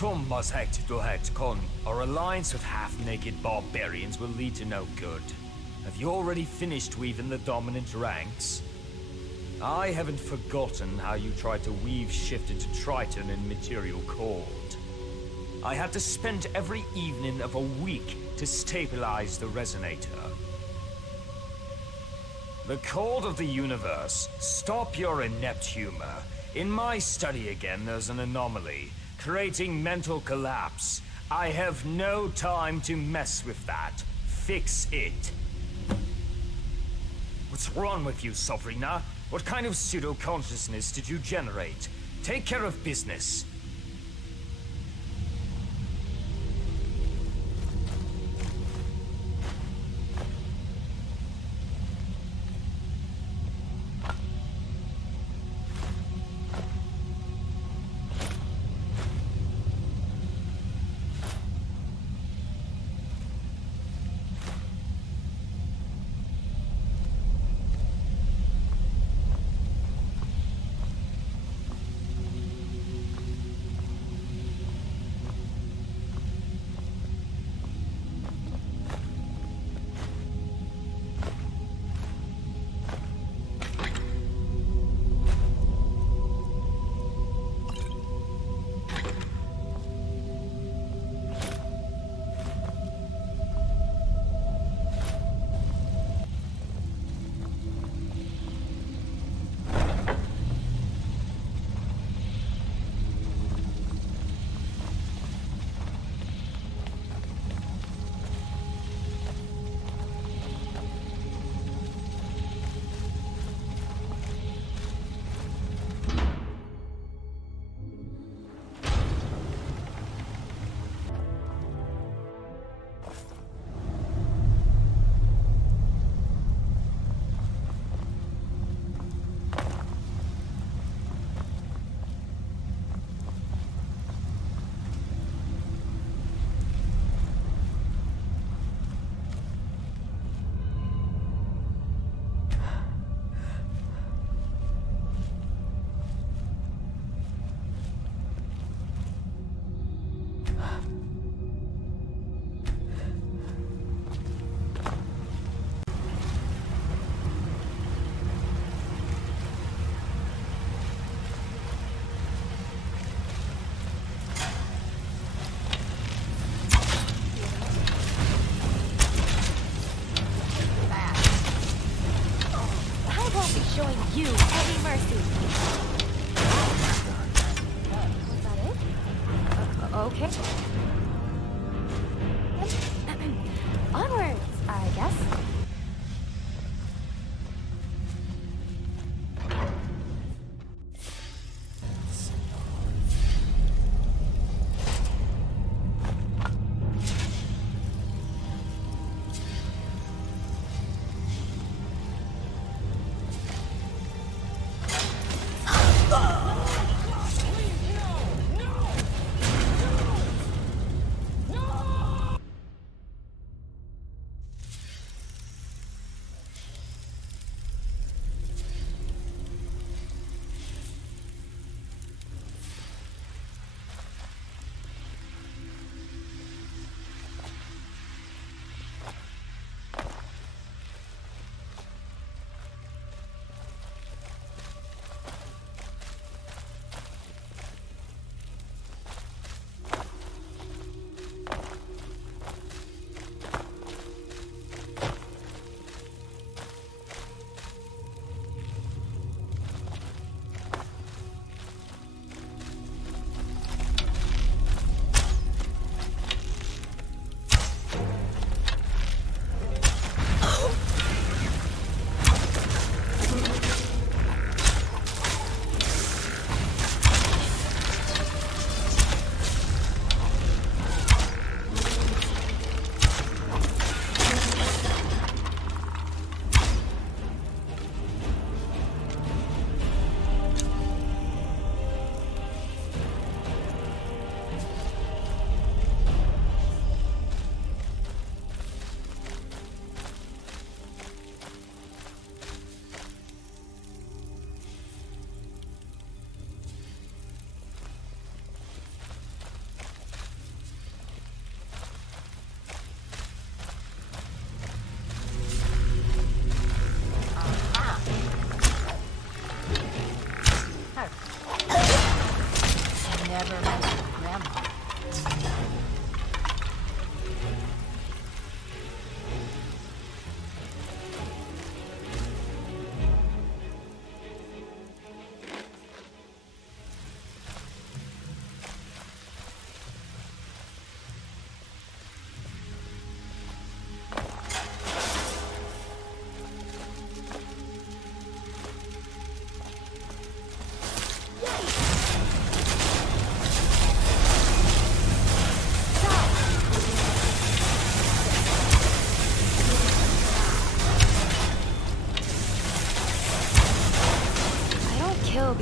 Thomas het du het con. Our alliance with half-naked barbarians will lead to no good. Have you already finished weaving the dominant ranks? I haven't forgotten how you tried to weave shift into Triton in Material Cold. I had to spend every evening of a week to stabilize the resonator. The Cold of the Universe, stop your inept humor. In my study again, there's an anomaly, creating mental collapse. I have no time to mess with that. Fix it. What's wrong with you, Sovrina? What kind of pseudo-consciousness did you generate? Take care of business. Showing you any mercy. Was that it? Okay. Onwards, I guess.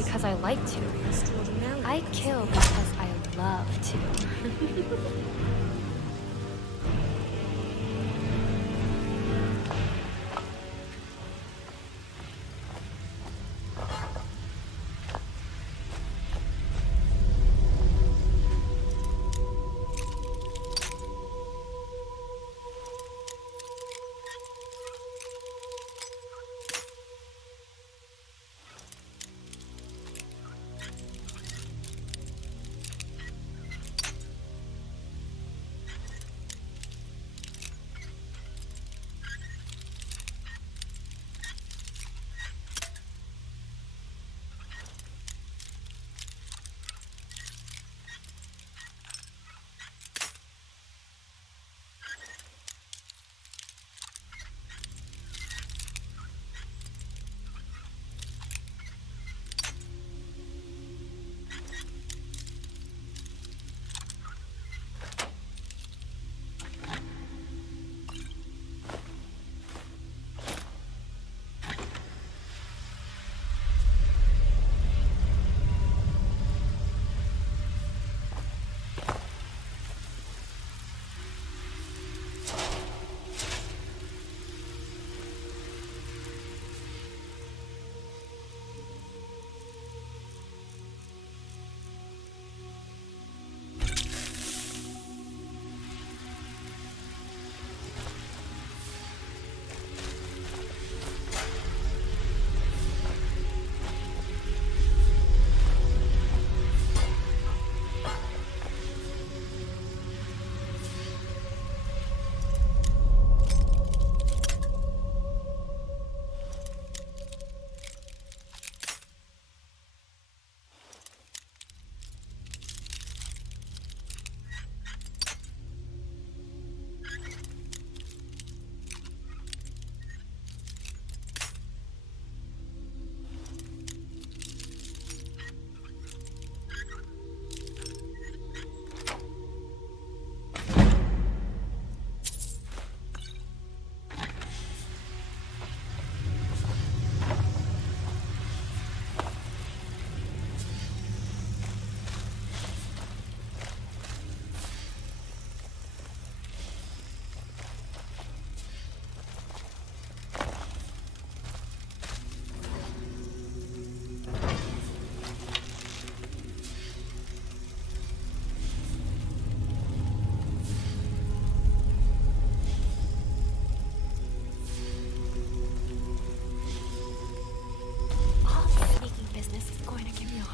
because I like to. I kill because I love to.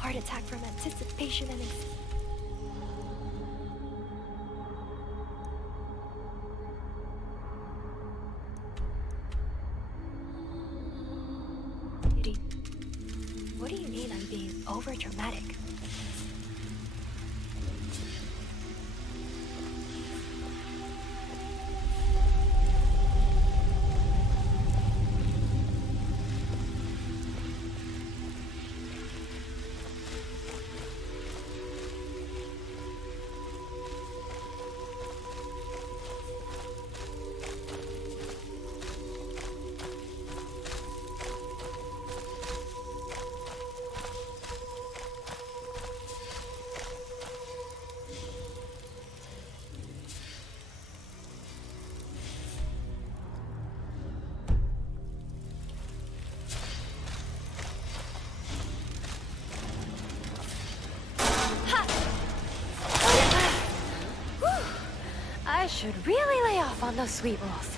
Heart attack from anticipation and what do you mean I'm being over dramatic? I should really lay off on those sweet rolls.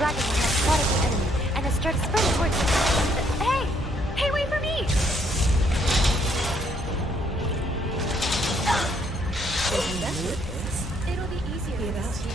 dragon one has spotted the enemy and has started spreading towards us. Hey! Hey, wait for me! It'll be easier with this team.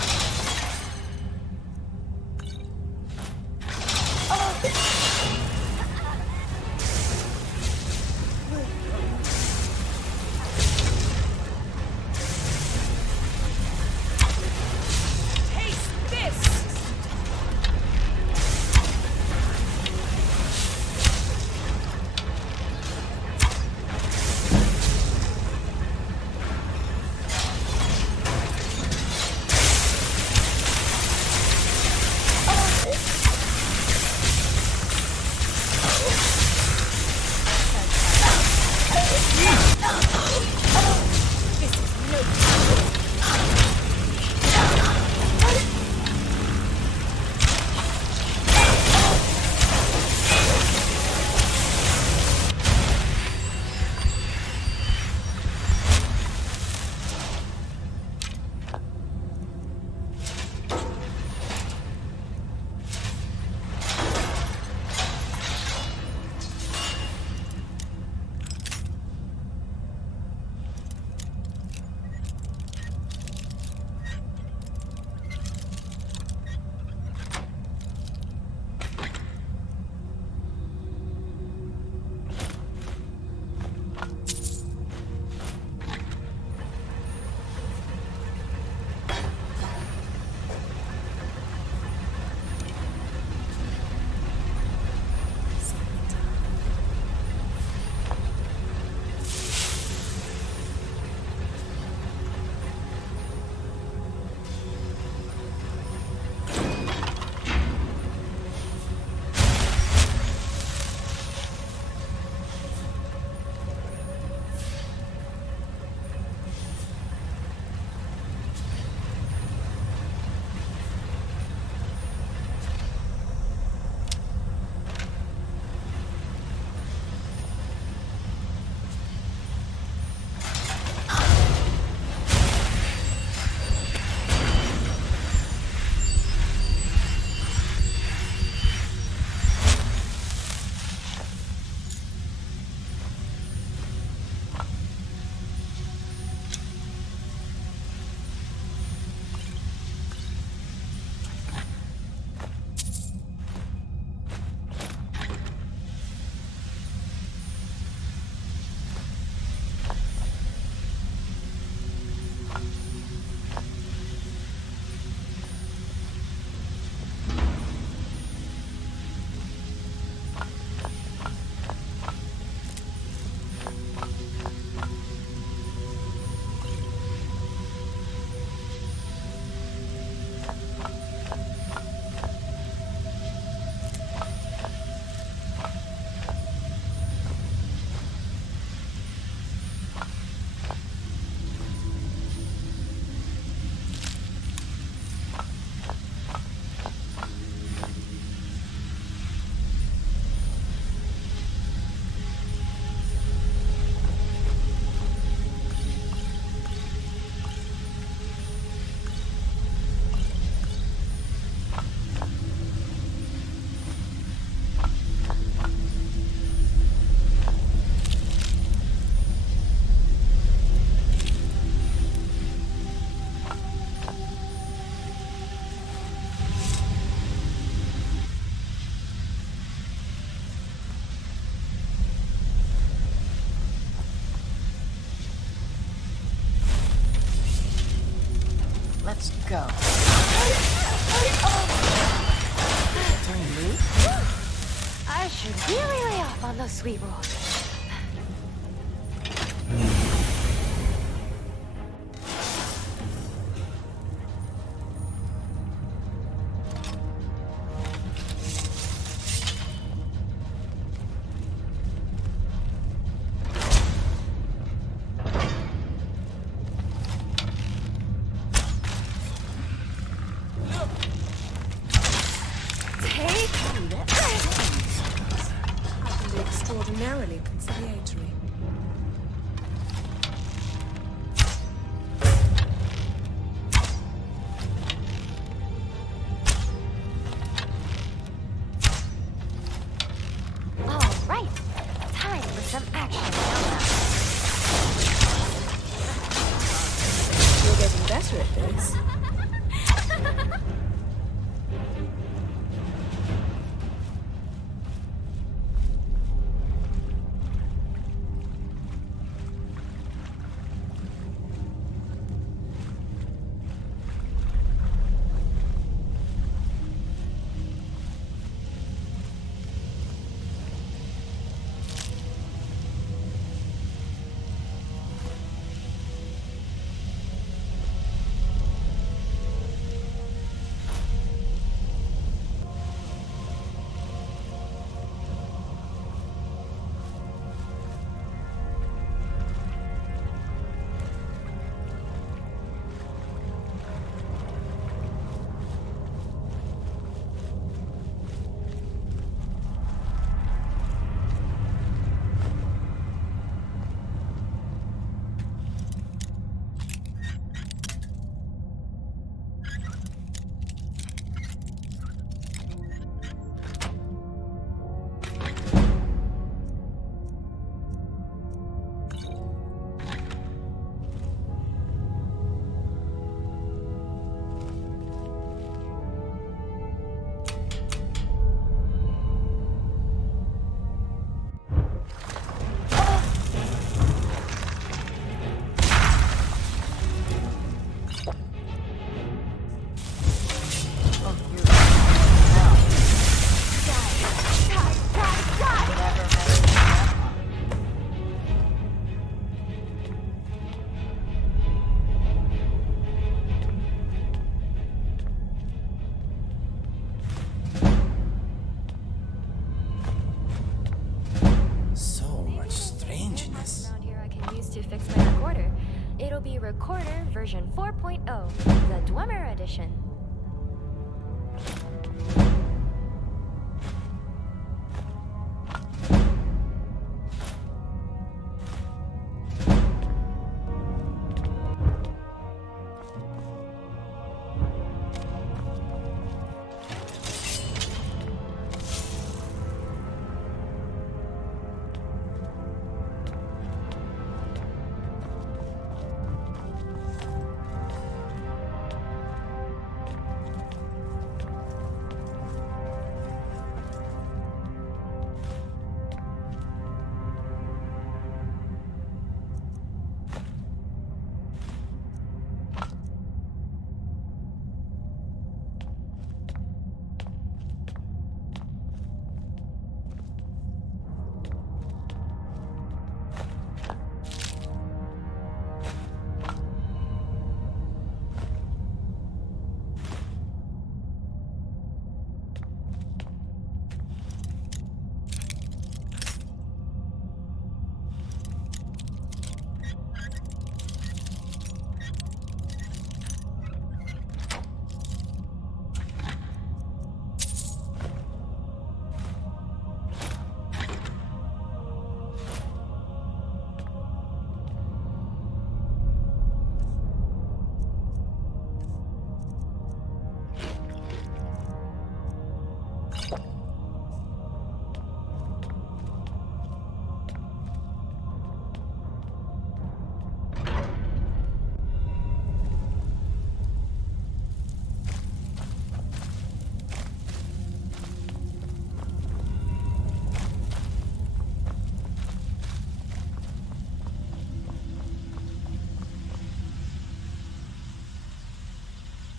Let's go. I should really lay off on those sweet rolls. Extraordinarily Tris. To fix my recorder. It'll be Recorder version 4.0, the Dwemer edition.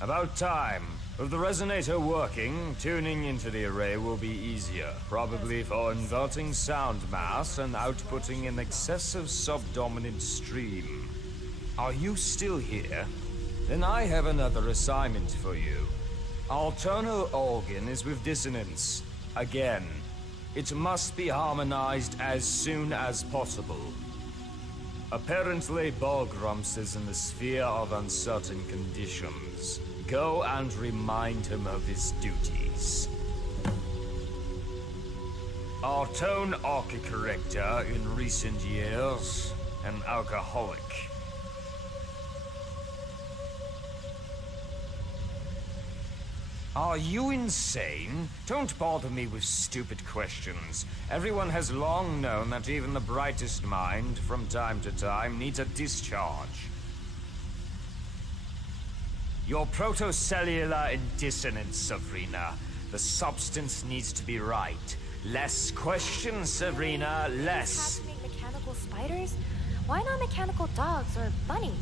About time. With the resonator working, tuning into the array will be easier. Probably for inverting sound mass and outputting an excessive subdominant stream. Are you still here? Then I have another assignment for you. Our tonal organ is with dissonance. Again. It must be harmonized as soon as possible. Apparently, Balgrumps is in the sphere of uncertain conditions. Go and remind him of his duties. Our tone autocorrector in recent years, an alcoholic. Are you insane? Don't bother me with stupid questions. Everyone has long known that even the brightest mind, from time to time, needs a discharge. Your protocellular in dissonance, Sabrina. The substance needs to be right. Less questions, Sabrina, less. Have to make mechanical spiders? Why not mechanical dogs or bunnies?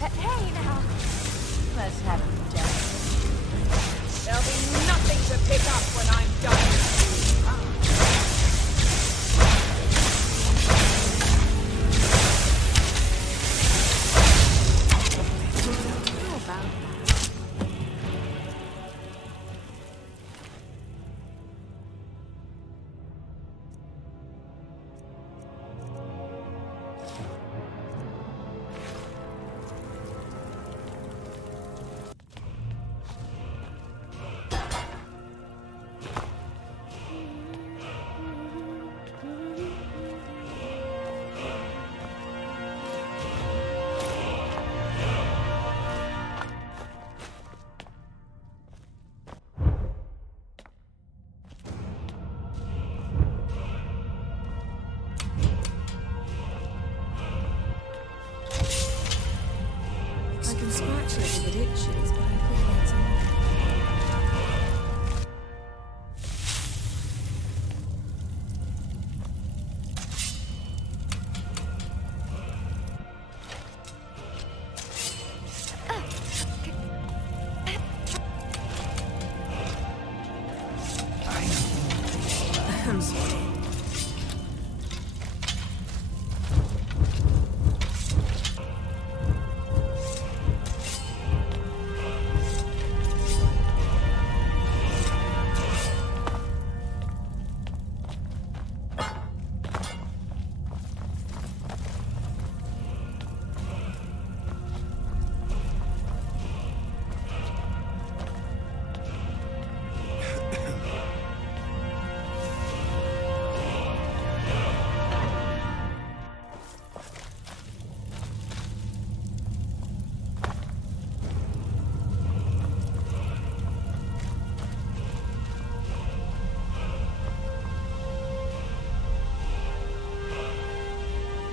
Hey now! Let's have it done. There'll be nothing to pick up when I'm done. How about that? I can scratch it if it itches, but I think that's enough. I'm sorry.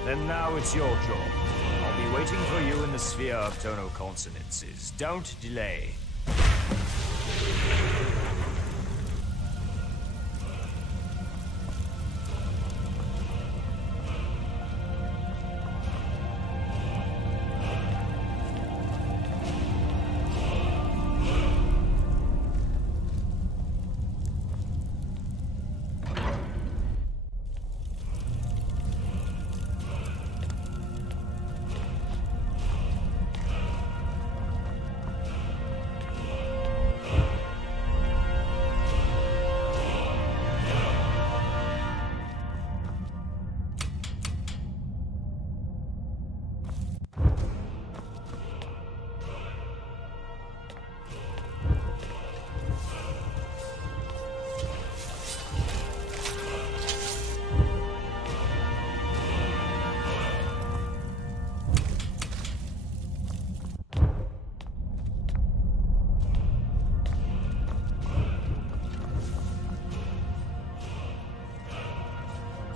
Then now it's your job. I'll be waiting for you in the sphere of tonal consonances. Don't delay.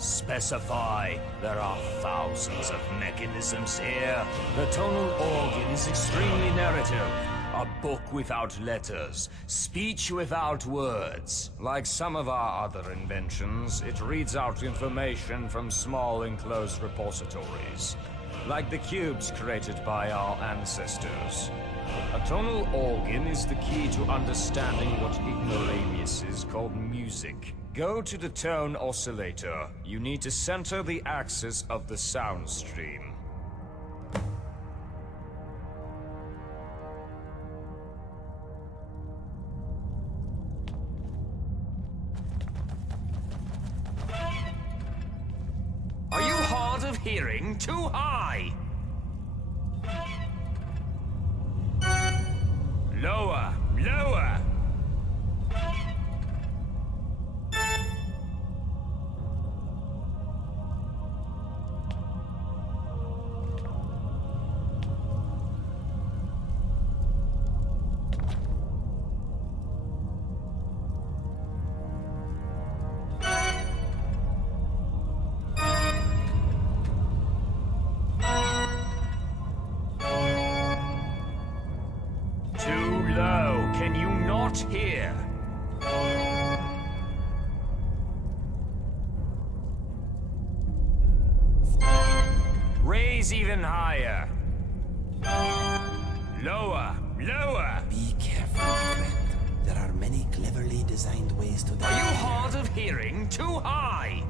Specify. There are thousands of mechanisms here. The tonal organ is extremely narrative. A book without letters. Speech without words. Like some of our other inventions, it reads out information from small enclosed repositories. Like the cubes created by our ancestors. A tonal organ is the key to understanding what ignoramuses called music. Go to the tone oscillator. You need to center the axis of the sound stream. Are you hard of hearing? Too high! Lower! Lower! Can you not hear? Raise even higher. Lower, lower. Be careful, my friend. There are many cleverly designed ways to die. Are you hard of hearing? Too high.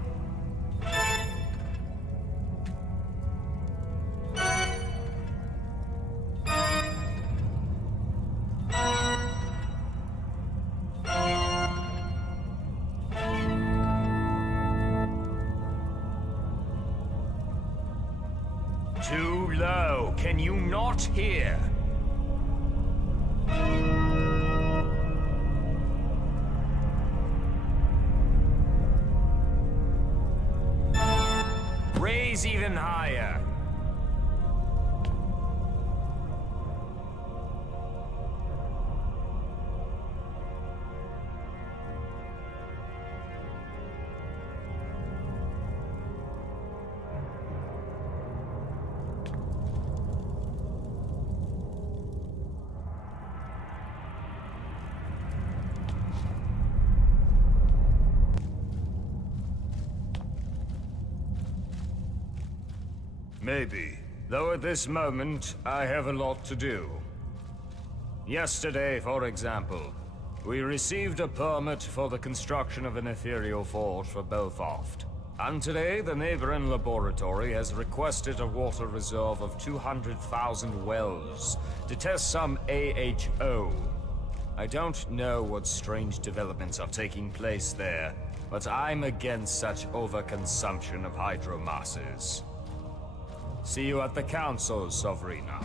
Too low. Can you not hear? Raise even higher. Maybe. Though at this moment, I have a lot to do. Yesterday, for example, we received a permit for the construction of an ethereal forge for Belfaft. And today, the neighboring laboratory has requested a water reserve of 200,000 wells to test some AHO. I don't know what strange developments are taking place there, but I'm against such overconsumption of hydromasses. See you at the council, Sovrina.